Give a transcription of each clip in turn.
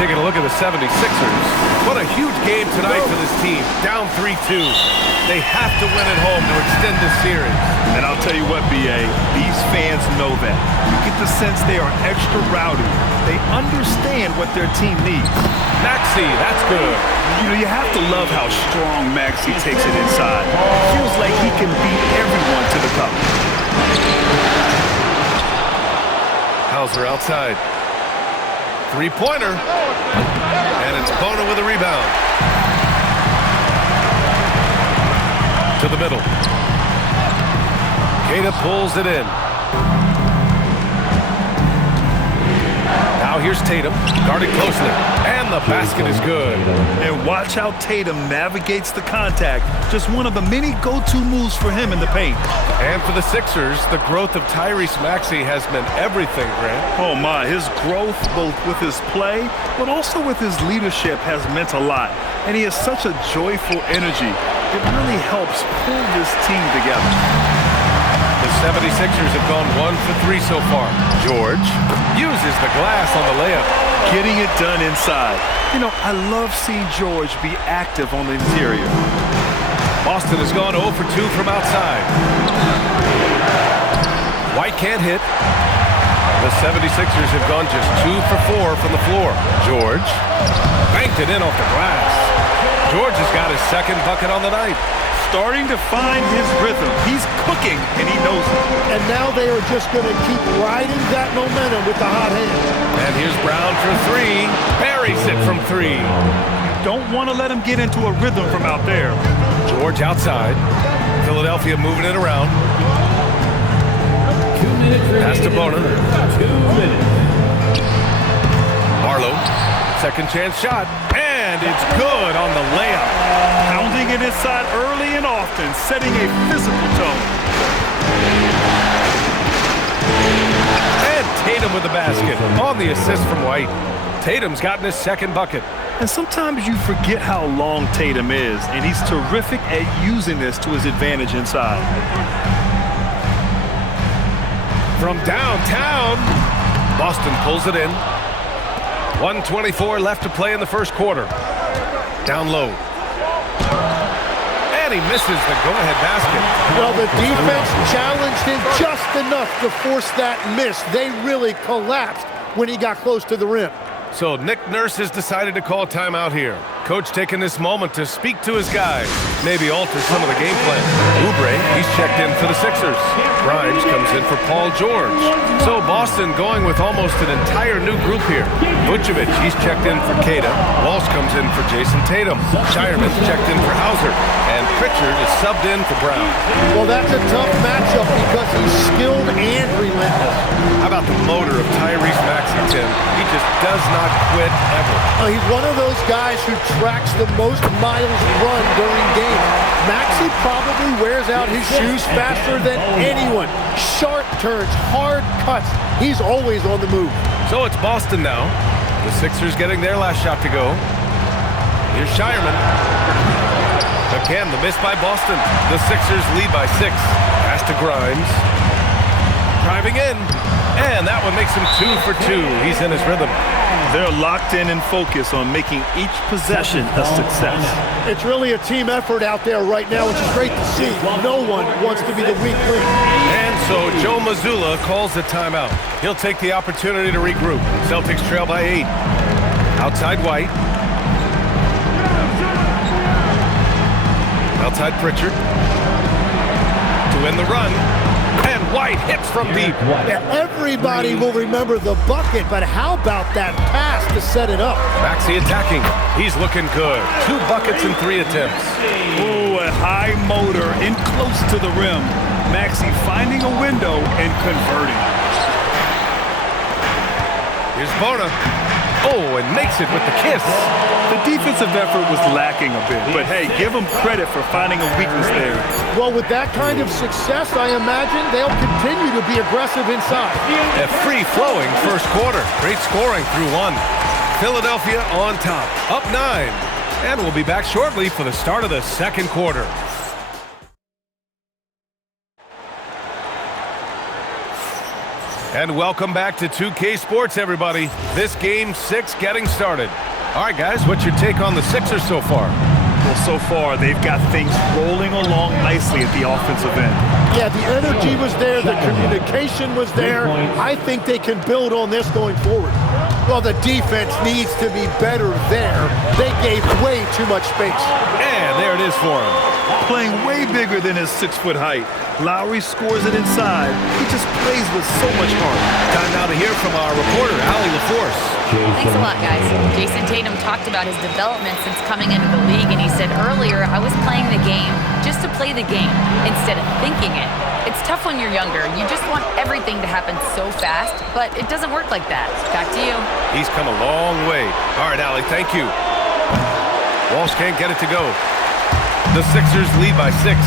Taking a look at the 76ers. What a huge game tonight for this team. Down 3-2. They have to win at home to extend this series. And I'll tell you what, B.A., these fans know that. You get the sense they are extra rowdy. They understand what their team needs. Maxey, that's good. You know, you have to love how strong Maxey takes it inside. Feels like he can beat everyone to the cup. Hauser outside. Three-pointer. And it's Bona with a rebound. To the middle. Queta pulls it in. Now here's Tatum, guarded closely. And the basket is good. And watch how Tatum navigates the contact. Just one of the many go-to moves for him in the paint. And for the Sixers, the growth of Tyrese Maxey has meant everything, Grant. Oh my, his growth both with his play, but also with his leadership has meant a lot. And he has such a joyful energy. It really helps pull this team together. The 76ers have gone 1 for 3 so far. George uses the glass on the layup. Getting it done inside. You know, I love seeing George be active on the interior. Boston has gone 0 for 2 from outside. White can't hit. The 76ers have gone just 2 for 4 from the floor. George banked it in off the glass. George has got his second bucket on the night. Starting to find his rhythm. He's cooking, and he knows it. And now they are just going to keep riding that momentum with the hot hand. And here's Brown for 3. Buries it from 3. Don't want to let him get into a rhythm from out there. George outside. Philadelphia moving it around. 2 minutes. Pass to Bona. 2 minutes. Barlow. Second chance shot. And it's good on the layup. Pounding it inside early and often, setting a physical tone. And Tatum with the basket on the assist from White. Tatum's gotten his second bucket. And sometimes you forget how long Tatum is, and he's terrific at using this to his advantage inside. From downtown, Boston pulls it in. 1:24 left to play in the first quarter. Down low. And he misses the go-ahead basket. Well, the defense challenged him just enough to force that miss. They really collapsed when he got close to the rim. So Nick Nurse has decided to call timeout here. Coach taking this moment to speak to his guys, maybe alter some of the game plan. Oubre, he's checked in for the Sixers. Grimes comes in for Paul George. So Boston going with almost an entire new group here. Vucevic, he's checked in for Queta. Walsh comes in for Jason Tatum. Shireman's checked in for Hauser. And Pritchard is subbed in for Brown. Well, that's a tough matchup because he's skilled and relentless. How about the motor of Tyrese Maxey, Tim? He just does not quit ever. He's one of those guys who tracks the most miles run during games. Maxey probably wears out his shoes faster than anyone. Sharp turns, hard cuts. He's always on the move. So it's Boston now. The Sixers getting their last shot to go. Here's Shireman. Again, the miss by Boston. The Sixers lead by 6. Pass to Grimes. Driving in. And that one makes him 2 for 2. He's in his rhythm. They're locked in and focused on making each possession a success. It's really a team effort out there right now, which is great to see. No one wants to be the weak link. And so Joe Mazzulla calls the timeout. He'll take the opportunity to regroup. Celtics trail by 8. Outside White. Outside Pritchard. To end the run. And White hits from deep. Yeah, everybody will remember the bucket, but how about that pass to set it up? Maxey attacking. He's looking good. 2 buckets in 3 attempts. Ooh, a high motor in close to the rim. Maxey finding a window and converting. Here's Bona. Oh, and makes it with the kiss. The defensive effort was lacking a bit, but hey, give them credit for finding a weakness there. Well, with that kind of success, I imagine they'll continue to be aggressive inside. A free-flowing first quarter. Great scoring through 1. Philadelphia on top, up 9. And we'll be back shortly for the start of the second quarter. And welcome back to 2K Sports, everybody. This game 6 getting started. All right, guys, what's your take on the Sixers so far? Well, so far, they've got things rolling along nicely at the offensive end. Yeah, the energy was there, the communication was there. I think they can build on this going forward. Well, the defense needs to be better there. They gave way too much space. And there it is for him. Playing way bigger than his 6-foot height. Lowry scores it inside. He just plays with so much heart. Time now to hear from our reporter, Allie LaForce. Thanks a lot, guys. Jason Tatum talked about his development since coming into the league, and he said earlier, I was playing the game just to play the game instead of thinking it. It's tough when you're younger. You just want everything to happen so fast, but it doesn't work like that. Back to you. He's come a long way. All right, Allie, thank you. Walsh can't get it to go. The Sixers lead by 6.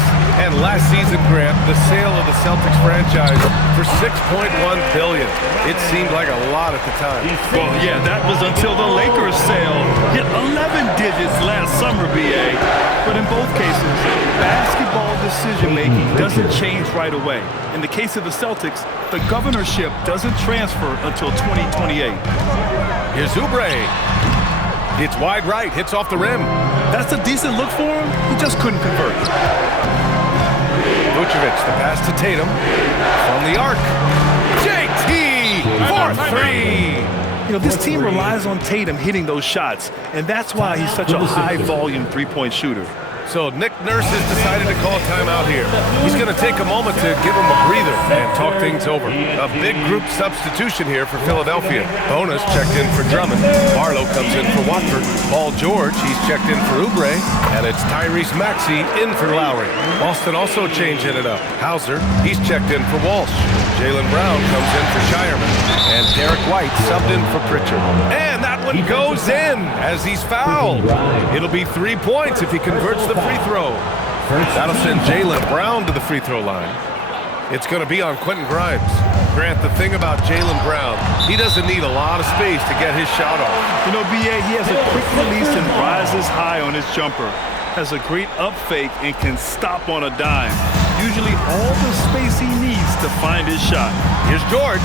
And last season, Grant, the sale of the Celtics franchise for $6.1 billion. It seemed like a lot at the time. Well, yeah, that was until the Lakers sale hit 11 digits last summer, BA. But in both cases, basketball decision-making doesn't change right away. In the case of the Celtics, the governorship doesn't transfer until 2028. Here's Oubre. It's wide right, hits off the rim. That's a decent look for him. He just couldn't convert. Vucevic, the pass to Tatum. From the arc. JT for 3. You know, this team relies on Tatum hitting those shots, and that's why he's such a high-volume three-point shooter. So Nick Nurse has decided to call timeout here. He's going to take a moment to give him a breather and talk things over. A big group substitution here for Philadelphia. Bonus checked in for Drummond. Barlow comes in for Watford. Paul George, he's checked in for Oubre. And it's Tyrese Maxey in for Lowry. Boston also changing it up. Hauser, he's checked in for Walsh. Jaylen Brown comes in for Shireman. And Derek White subbed in for Pritchard. And that one goes in as he's fouled. It'll be 3 points if he converts the free throw. That'll send Jaylen Brown to the free throw line. It's going to be on Quentin Grimes. Grant, the thing about Jaylen Brown, he doesn't need a lot of space to get his shot off. You know, BA, he has a quick release and rises high on his jumper. Has a great up fake and can stop on a dime. Usually all the space he needs to find his shot. Here's George.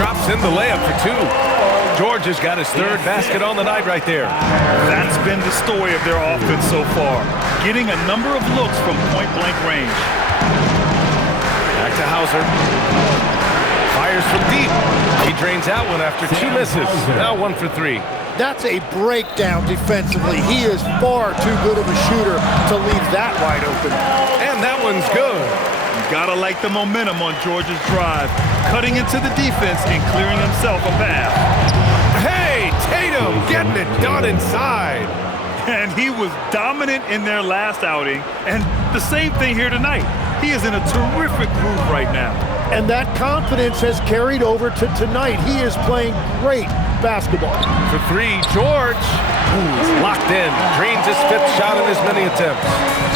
Drops in the layup for 2. George has got his 3rd basket on the night right there. That's been the story of their offense so far. Getting a number of looks from point-blank range. Back to Hauser. Fires from deep. He drains out one after 2 misses. Now 1 for 3. That's a breakdown defensively. He is far too good of a shooter to leave that wide open. And that one's good. You gotta like the momentum on George's drive. Cutting into the defense and clearing himself a path. Hey, Tatum getting it done inside. And he was dominant in their last outing. And the same thing here tonight. He is in a terrific groove right now. And that confidence has carried over to tonight. He is playing great basketball. For 3, George. Ooh, locked in. Drains his 5th shot in as many attempts.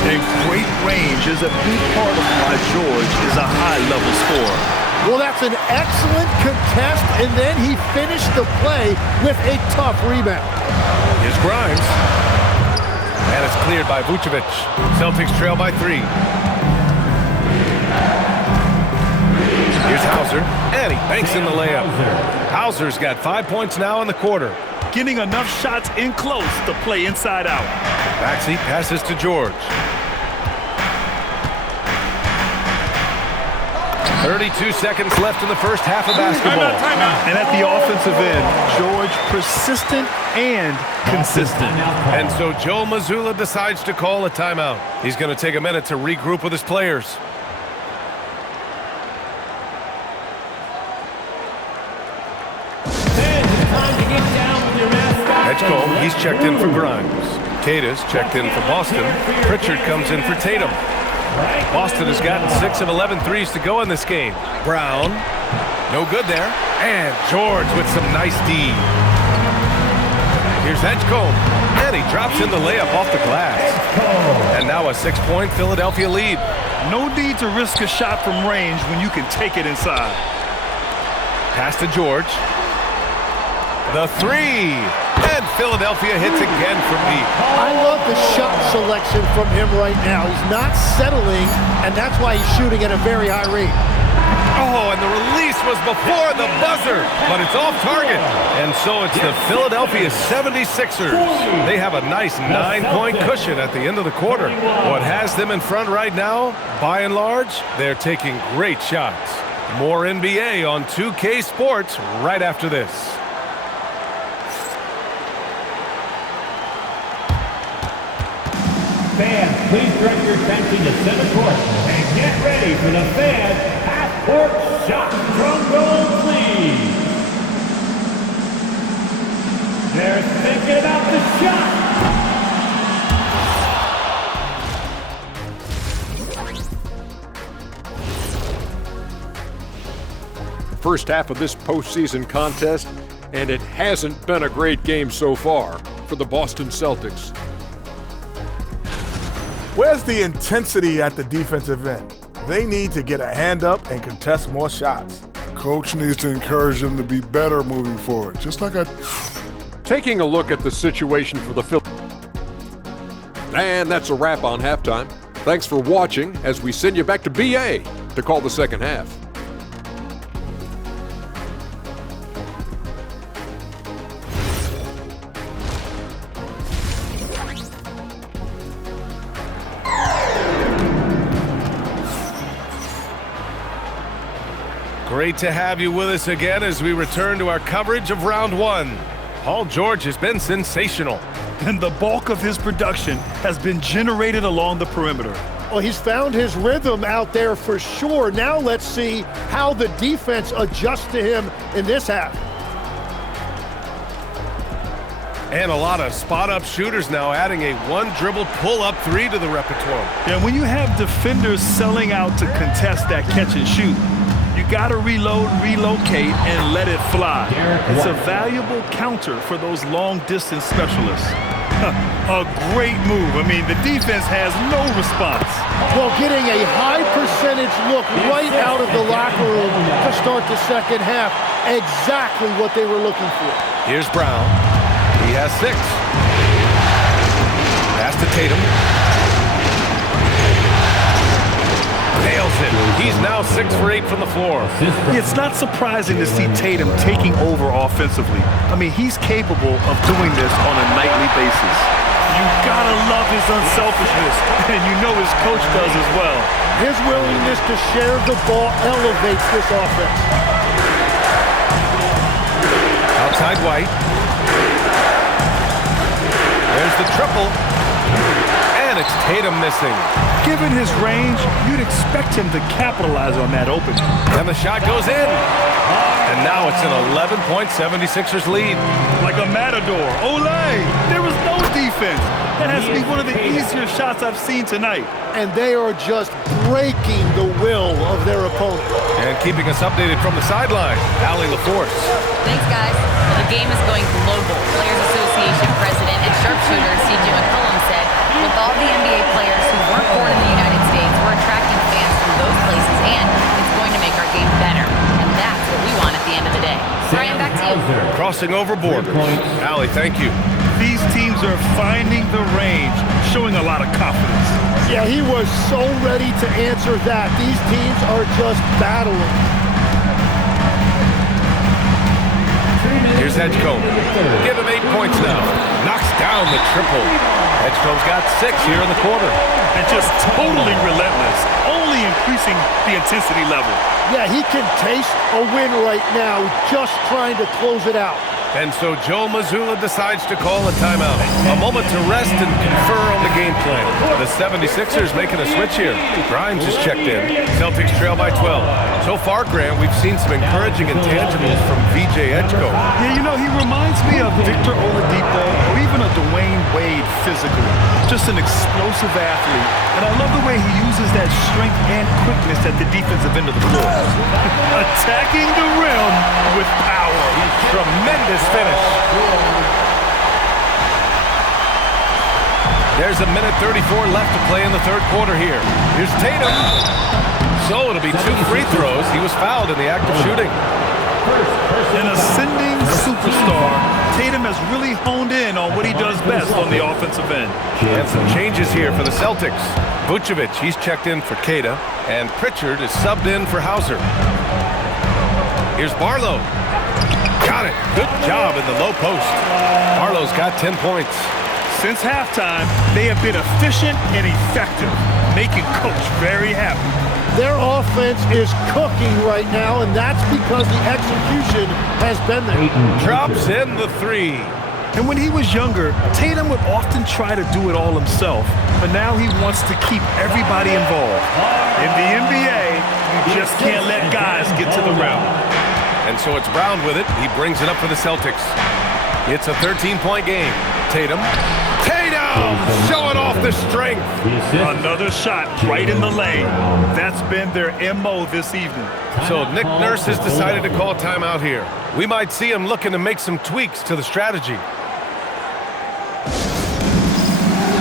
And great range is a big part of why George is a high-level scorer. Well, that's an excellent contest, and then he finished the play with a tough rebound. Here's Grimes. And it's cleared by Vucevic. Celtics trail by 3. Here's Hauser, and he banks in the layup. Hauser's got 5 points now in the quarter. Getting enough shots in close to play inside out. Maxey passes to George. 32 seconds left in the first half of basketball. And at the offensive end, George persistent and consistent. And so Joe Mazzulla decides to call a timeout. He's going to take a minute to regroup with his players. Edgecombe, he's checked in for Grimes. Cata's checked in for Boston. Pritchard comes in for Tatum. Boston has gotten 6 of 11 threes to go in this game. Brown, no good there. And George with some nice D. Here's Edgecombe, and he drops in the layup off the glass. And now a 6-point Philadelphia lead. No need to risk a shot from range when you can take it inside. Pass to George. The 3. And Philadelphia hits again from deep. I love the shot selection from him right now. He's not settling, and that's why he's shooting at a very high rate. Oh, and the release was before the buzzer, but it's off target. And so it's the Philadelphia 76ers. They have a nice 9-point cushion at the end of the quarter. What has them in front right now, by and large, they're taking great shots. More NBA on 2K Sports right after this. Fans, please direct your attention to center court and get ready for the fan half-court shot from goal, please. They're thinking about the shot. First half of this postseason contest, and it hasn't been a great game so far for the Boston Celtics. Where's the intensity at the defensive end? They need to get a hand up and contest more shots. Coach needs to encourage them to be better moving forward. Just like Taking a look at the situation for the Phillies. And that's a wrap on halftime. Thanks for watching as we send you back to BA to call the second half. Great to have you with us again as we return to our coverage of round one. Paul George has been sensational. And the bulk of his production has been generated along the perimeter. Well, he's found his rhythm out there for sure. Now let's see how the defense adjusts to him in this half. And a lot of spot-up shooters now, adding a one-dribble pull-up three to the repertoire. And when you have defenders selling out to contest that catch and shoot, you got to reload, relocate, and let it fly. It's a valuable counter for those long-distance specialists. A great move. I mean, the defense has no response. Well, getting a high percentage look right out of the locker room to start the second half. Exactly what they were looking for. Here's Brown. He has 6. Pass to Tatum. Nails it. He's now 6 for 8 from the floor. It's not surprising to see Tatum taking over offensively. I mean, he's capable of doing this on a nightly basis. You gotta love his unselfishness, and you know his coach does as well. His willingness to share the ball elevates this offense. Outside White. There's the triple. And it's Tatum missing. Given his range, you'd expect him to capitalize on that opening. And the shot goes in. And now it's an 11-point 76ers lead. Like a matador. Olay! There was no defense. That has to be one of the easier shots I've seen tonight. And they are just breaking the will of their opponent. And keeping us updated from the sideline, Allie LaForce. Thanks, guys. Well, the game is going global. Players Association President and sharpshooter C.J. McCollum said, with all the NBA players who weren't born in the United States, we're attracting fans from those places, and it's going to make our game better. And that's what we want at the end of the day. Brian, back to you. Crossing over borders. Allie, thank you. These teams are finding the range, showing a lot of confidence. Yeah, he was so ready to answer that. These teams are just battling. Here's Edgecombe. Give him 8 points now. Knocks down the triple. Edgecombe's got 6 here in the quarter. And just totally relentless, only increasing the intensity level. Yeah, he can taste a win right now, just trying to close it out. And so Joe Mazzulla decides to call a timeout. A moment to rest and confer on the game plan. The 76ers making a switch here. Grimes is checked in. Celtics trail by 12. So far, Grant, we've seen some encouraging intangibles from VJ Edgecombe. Yeah, you know, he reminds me of Victor Oladipo or even a Dwayne Wade physically. Just an explosive athlete. And I love the way he uses that strength and quickness at the defensive end of the floor. Attacking the rim with power. Tremendous finish. There's a minute 34 left to play in the third quarter here. Here's Tatum. So it'll be 2 free throws. He was fouled in the act of shooting. An ascending superstar, Tatum has really honed in on what he does best on the offensive end. And some changes here for the Celtics. Vucevic, he's checked in for Queta, and Pritchard is subbed in for Hauser. Here's Barlow. Got it. Good job in the low post. Barlow's got 10 points. Since halftime, they have been efficient and effective, making Coach very happy. Their offense is cooking right now, and that's because the execution has been there. Drops in the three. And when he was younger, Tatum would often try to do it all himself, but now he wants to keep everybody involved. In the NBA, you just can't let guys get to the rim. And so it's Brown with it. He brings it up for the Celtics. It's a 13-point game. Tatum. Showing off the strength. Another shot right in the lane. That's been their MO this evening. So Nick Nurse has decided to call timeout here. We might see him looking to make some tweaks to the strategy.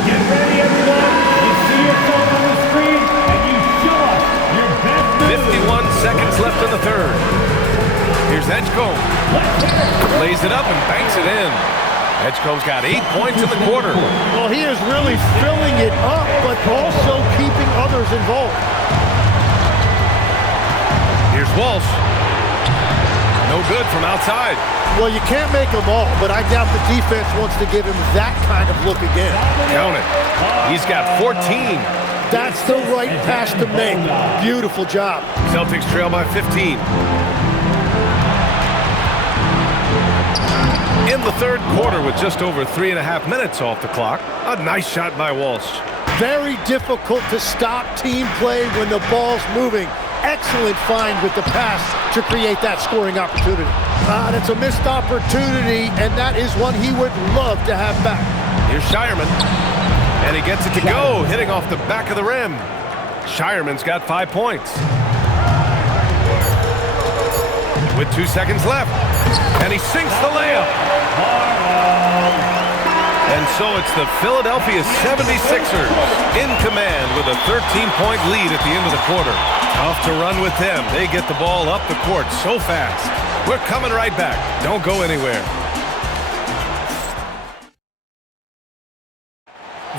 Get ready, everyone. You see your phone on the screen, and you show us your best move. 51 seconds left in the third. Here's Edgecombe. Lays it up and banks it in. Edgecombe's got 8 points in the quarter. Well, he is really filling it up, but also keeping others involved. Here's Walsh. No good from outside. Well, you can't make them all, but I doubt the defense wants to give him that kind of look again. Count it. He's got 14. That's the right pass to make. Beautiful job. Celtics trail by 15. In the third quarter with just over 3.5 minutes off the clock. A nice shot by Walsh. Very difficult to stop team play when the ball's moving. Excellent find with the pass to create that scoring opportunity. That's a missed opportunity, and that is one he would love to have back. Here's Shireman. And he gets it to go, hitting off the back of the rim. Shireman's got 5 points. With 2 seconds left. And he sinks the layup. And so it's the Philadelphia 76ers in command with a 13-point lead at the end of the quarter. Tough to run with them. They get the ball up the court so fast. We're coming right back. Don't go anywhere.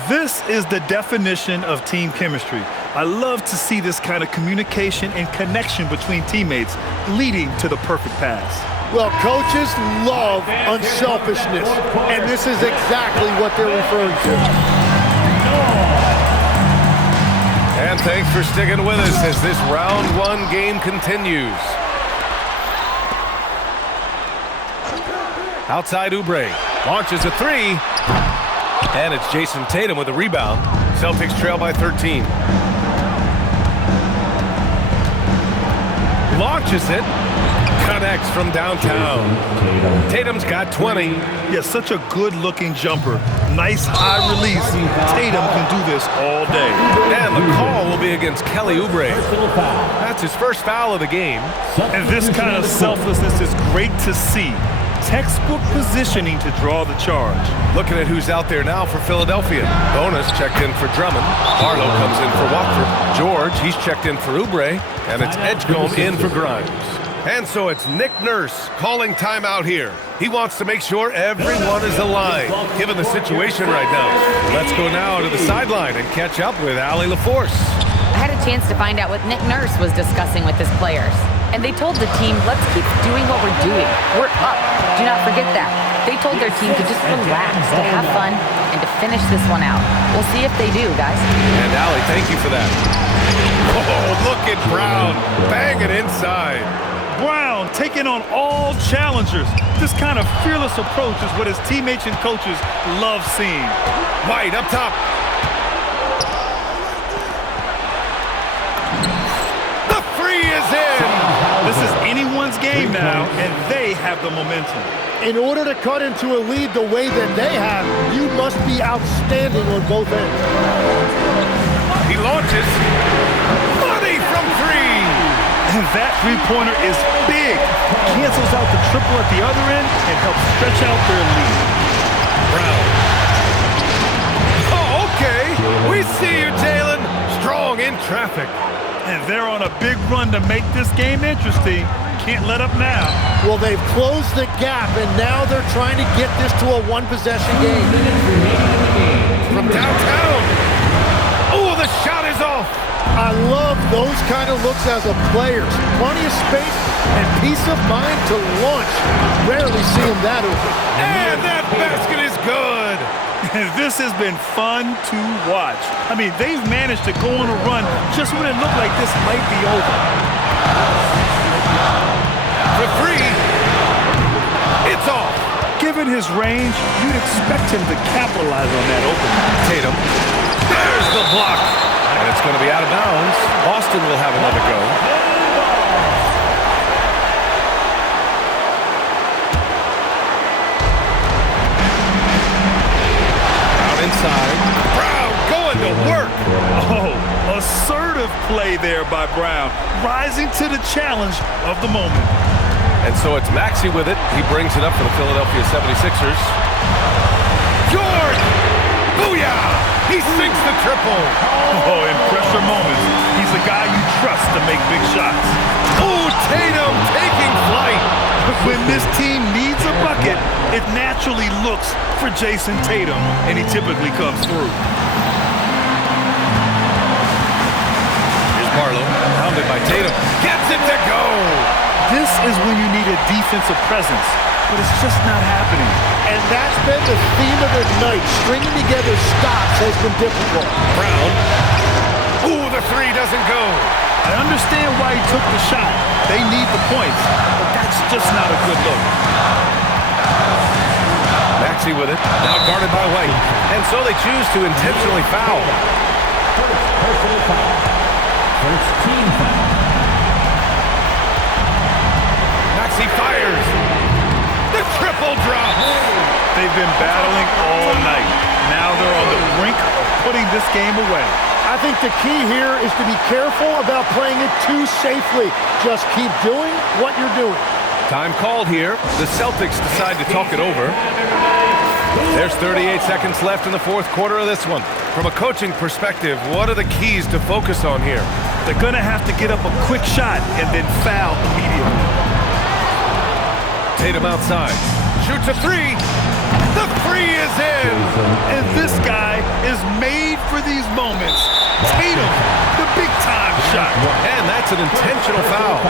This is the definition of team chemistry. I love to see this kind of communication and connection between teammates leading to the perfect pass. Well, coaches love unselfishness, and this is exactly what they're referring to. And thanks for sticking with us as this round one game continues. Outside Oubre launches a three, and it's Jason Tatum with a rebound. Celtics trail by 13. Launches it. Connects from downtown. Tatum's got 20. Yeah, such a good-looking jumper. Nice high release. Tatum can do this all day. And the call will be against Kelly Oubre. That's his first foul of the game. And this kind of selflessness is great to see. Textbook positioning to draw the charge. Looking at who's out there now for Philadelphia. Bonus checked in for Drummond. Barlow comes in for Watford. George, he's checked in for Oubre. And it's Edgecombe in for Grimes. And so it's Nick Nurse calling timeout here. He wants to make sure everyone is aligned, given the situation right now. Let's go now to the sideline and catch up with Allie LaForce. I had a chance to find out what Nick Nurse was discussing with his players. And they told the team, let's keep doing what we're doing. We're up. Do not forget that. They told their team to just relax, to have fun, and to finish this one out. We'll see if they do, guys. And Allie, thank you for that. Oh, look at Brown. Bang it inside. Brown taking on all challengers. This kind of fearless approach is what his teammates and coaches love seeing. White up top. The three is in. This is anyone's game now, and they have the momentum. In order to cut into a lead the way that they have, you must be outstanding on both ends. He launches. Money from three. And that three-pointer is big. Cancels out the triple at the other end and helps stretch out their lead. Brown. Oh, okay. We see you, Jalen. Strong in traffic. And they're on a big run to make this game interesting. Can't let up now. Well, they've closed the gap, and now they're trying to get this to a one-possession game. From downtown. Oh, the shot is is off. I love those kind of looks as a player. Plenty of space and peace of mind to launch. Rarely see him that open. And that basket is good. This has been fun to watch. I mean, they've managed to go on a run just when it looked like this might be over. For three, it's off. Given his range, you'd expect him to capitalize on that opening. Tatum, there's the block. And it's going to be out of bounds. Boston will have another go. Brown inside. Brown going to work. Oh, assertive play there by Brown, rising to the challenge of the moment. And so it's Maxey with it. He brings it up for the Philadelphia 76ers. George! Booyah! He sinks the triple. Oh, in pressure moments, he's a guy you trust to make big shots. Oh, Tatum taking flight. When this team needs a bucket, it naturally looks for Jason Tatum, and he typically comes through. Here's Barlow, pounded by Tatum. Gets it to go. This is when you need a defensive presence, but it's just not happening. And that's been the theme of the night. Stringing together stops has been difficult. Brown. Ooh, the three doesn't go. I understand why he took the shot. They need the points, but that's just not a good look. Maxey with it, now guarded by White. And so they choose to intentionally foul. Personal foul. First team foul. Maxey fires. The triple drop. They've been battling all night. Now they're on the brink of putting this game away. I think the key here is to be careful about playing it too safely. Just keep doing what you're doing. Time called here. The Celtics decide to talk it over. There's 38 seconds left in the fourth quarter of this one. From a coaching perspective, what are the keys to focus on here? They're going to have to get up a quick shot and then foul immediately. Tatum outside. Shoots a three. The three is in. And this guy is made for these moments. Tatum, the big-time shot. And that's an intentional foul.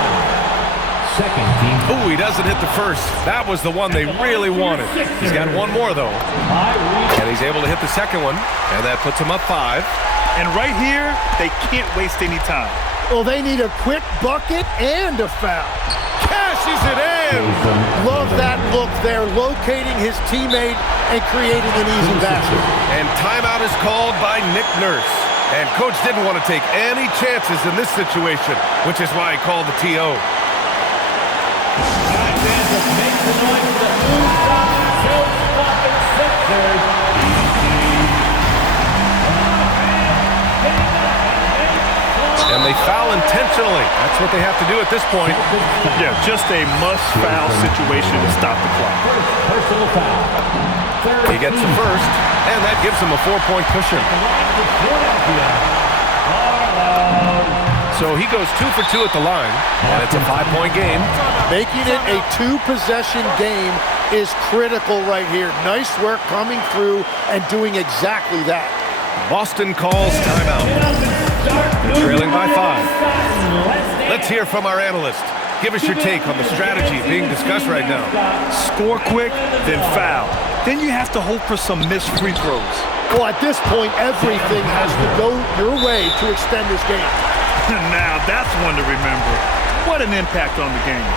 Second team. Ooh, he doesn't hit the first. That was the one they really wanted. He's got one more, though. And he's able to hit the second one. And that puts him up 5. And right here, they can't waste any time. Well, they need a quick bucket and a foul. Cashes it in. Love that look there, locating his teammate and creating an easy basket. And timeout is called by Nick Nurse. And coach didn't want to take any chances in this situation, which is why he called the TO. Make the noise for the Sixers. And they foul intentionally. That's what they have to do at this point. Yeah, just a must-foul situation to stop the clock. Personal foul. He gets the first, and that gives him a 4-point cushion. So he goes 2 for 2 at the line, and it's a 5-point game. Making it a 2-possession game is critical right here. Nice work coming through and doing exactly that. Boston calls timeout. They're trailing by 5. Let's hear from our analyst. Give us your take on the strategy being discussed right now. Score quick, then foul. Then you have to hope for some missed free throws. Well, at this point, everything has to go your way to extend this game. Now, that's one to remember. What an impact on the game.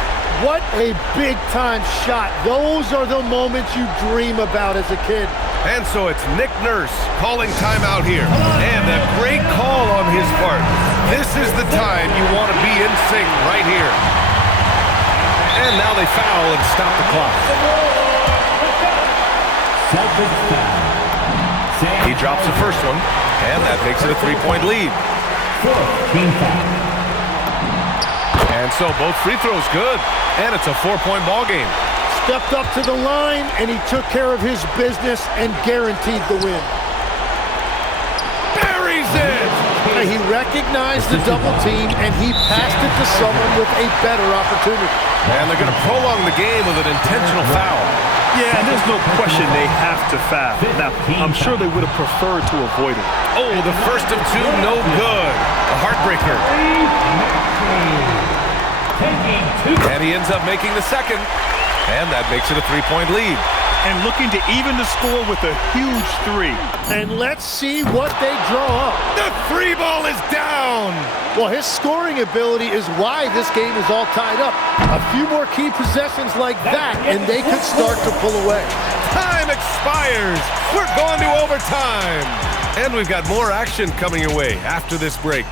What a big-time shot. Those are the moments you dream about as a kid. And so it's Nick Nurse calling timeout here. And a great call on his part. This is the time you want to be in sync right here. And now they foul and stop the clock. Celtics foul. He drops the first one, and that makes it a 3-point lead. Fourth team foul. And so both free throws good, and it's a 4-point ball game. Stepped up to the line, and he took care of his business and guaranteed the win. Buries it! He recognized the double team, and he passed it to someone with a better opportunity. And they're going to prolong the game with an intentional foul. Yeah, and there's no question they have to foul. Now, I'm sure they would have preferred to avoid it. Oh, the first of two, no good. A heartbreaker. And he ends up making the second. And that makes it a 3-point lead. And looking to even the score with a huge three. And let's see what they draw up. The three ball is down. Well, his scoring ability is why this game is all tied up. A few more key possessions like that, and they could start to pull away. Time expires. We're going to overtime. And we've got more action coming your way after this break.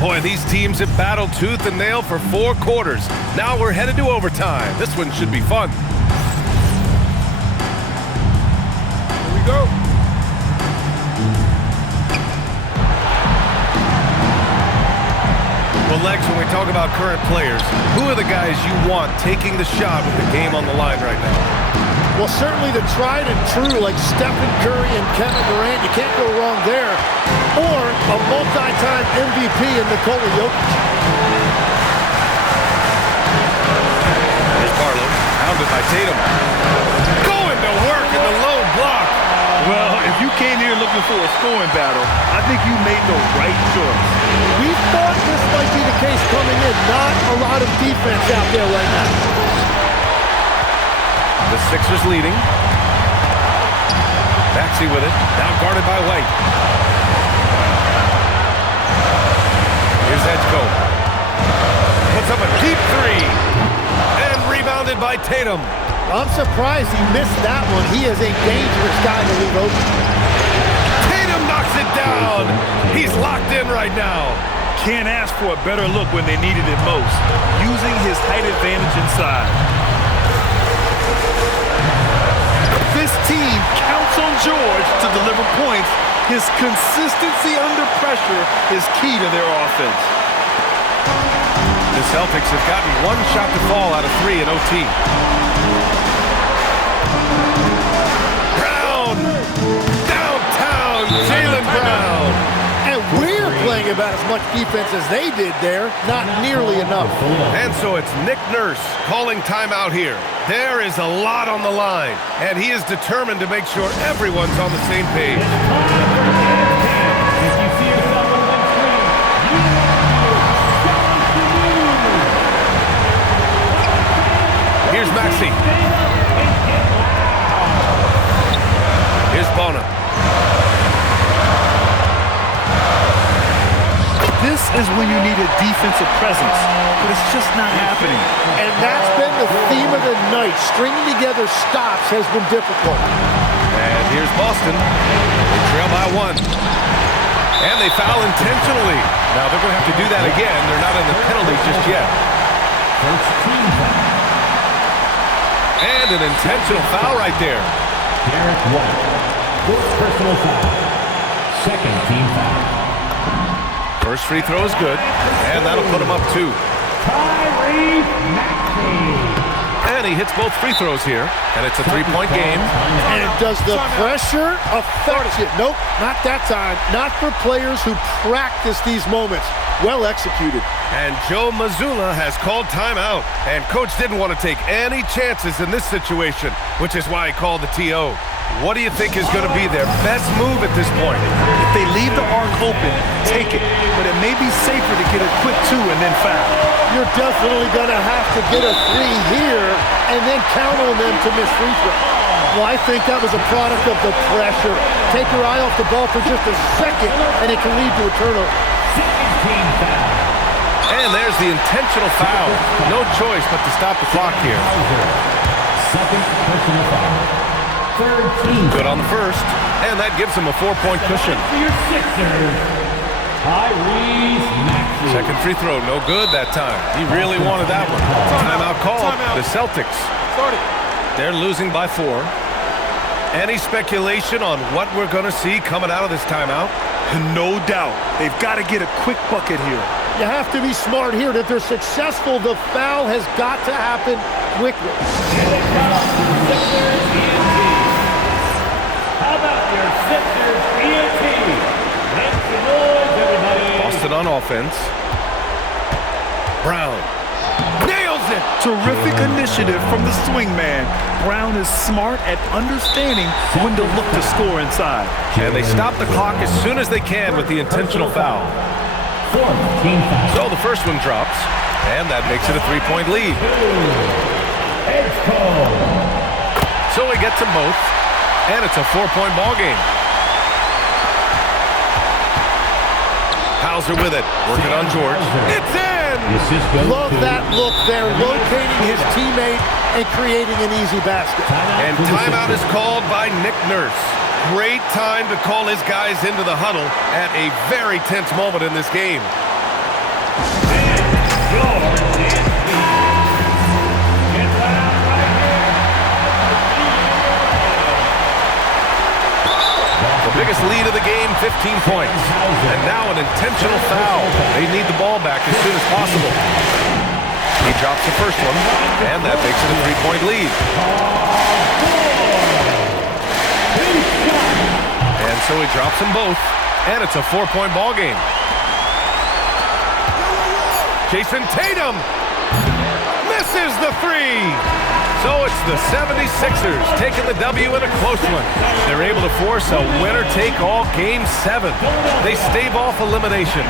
Boy, these teams have battled tooth and nail for 4 quarters. Now we're headed to overtime. This one should be fun. Here we go. Well, Lex, when we talk about current players, who are the guys you want taking the shot with the game on the line right now? Well, certainly the tried and true like Stephen Curry and Kevin Durant. You can't go wrong there. Or a multi-time MVP in Nikola Jokic. Here's Barlow, pounded by Tatum. Going to work in the low block. Well, if you came here looking for a scoring battle, I think you made the right choice. We thought this might be the case coming in. Not a lot of defense out there right now. The Sixers leading. Maxey with it, now guarded by White. Here's Edgecombe. Puts up a deep three. And rebounded by Tatum. I'm surprised he missed that one. He is a dangerous guy to leave open. Tatum knocks it down. He's locked in right now. Can't ask for a better look when they needed it most. Using his height advantage inside. This team counts on George to deliver points. His consistency under pressure is key to their offense. The Celtics have gotten one shot to fall out of 3 in OT. Brown! Downtown! Jaylen Brown! And we're playing about as much defense as they did there. Not nearly enough. And so it's Nick Nurse calling timeout here. There is a lot on the line, and he is determined to make sure everyone's on the same page. Here's Maxey. Here's Bona. This is when you need a defensive presence, but it's just not happening. And that's been the theme of the night. Stringing together stops has been difficult. And here's Boston. They trail by 1. And they foul intentionally. Now they're going to have to do that again. They're not in the penalty just yet. First team foul. And an intentional foul right there. Derek White. First personal foul. Second team foul. First free throw is good, and that'll put him up 2. Tyrese Maxey. And he hits both free throws here, and it's a 3-point game. And does the pressure affect it? Nope, not that time. Not for players who practice these moments. Well executed. And Joe Mazzulla has called timeout. And Coach didn't want to take any chances in this situation, which is why he called the TO. What do you think is going to be their best move at this point? If they leave the arc open, take it. But it may be safer to get a quick 2 and then foul. You're definitely going to have to get a 3 here and then count on them to miss free throws. Well, I think that was a product of the pressure. Take your eye off the ball for just a second, and it can lead to a turnover. Second team foul. And there's the intentional foul. No choice but to stop the clock here. Second personal foul. Third team. Good on the first, and that gives him a 4-point cushion. For your Sixers, Tyrese Maxey. Second free throw, no good that time. He really wanted that one. Timeout call. The Celtics. They're losing by 4. Any speculation on what we're going to see coming out of this timeout? No doubt. They've got to get a quick bucket here. You have to be smart here. If they're successful, the foul has got to happen quickly. How about your Sixers ENT? Make some noise, everybody. Boston on offense. Brown nails it. Terrific initiative from the swingman. Brown is smart at understanding when to look to score inside. And they stop the clock as soon as they can with the intentional foul. Fourth team foul. So the first one drops, and that makes it a 3-point lead. Edge call. So he gets them both, and it's a 4-point ball game. Hauser with it, working on George. It's in! Love that look there, locating his teammate and creating an easy basket. And timeout is called by Nick Nurse. Great time to call his guys into the huddle at a very tense moment in this game. The biggest lead of the game, 15 points. And now an intentional foul. They need the ball back as soon as possible. He drops the first one, and that makes it a 3-point lead. And so he drops them both, and it's a 4-point ball game. Jason Tatum misses the three. So it's the 76ers taking the W in a close one. They're able to force a winner-take-all Game 7. They stave off elimination.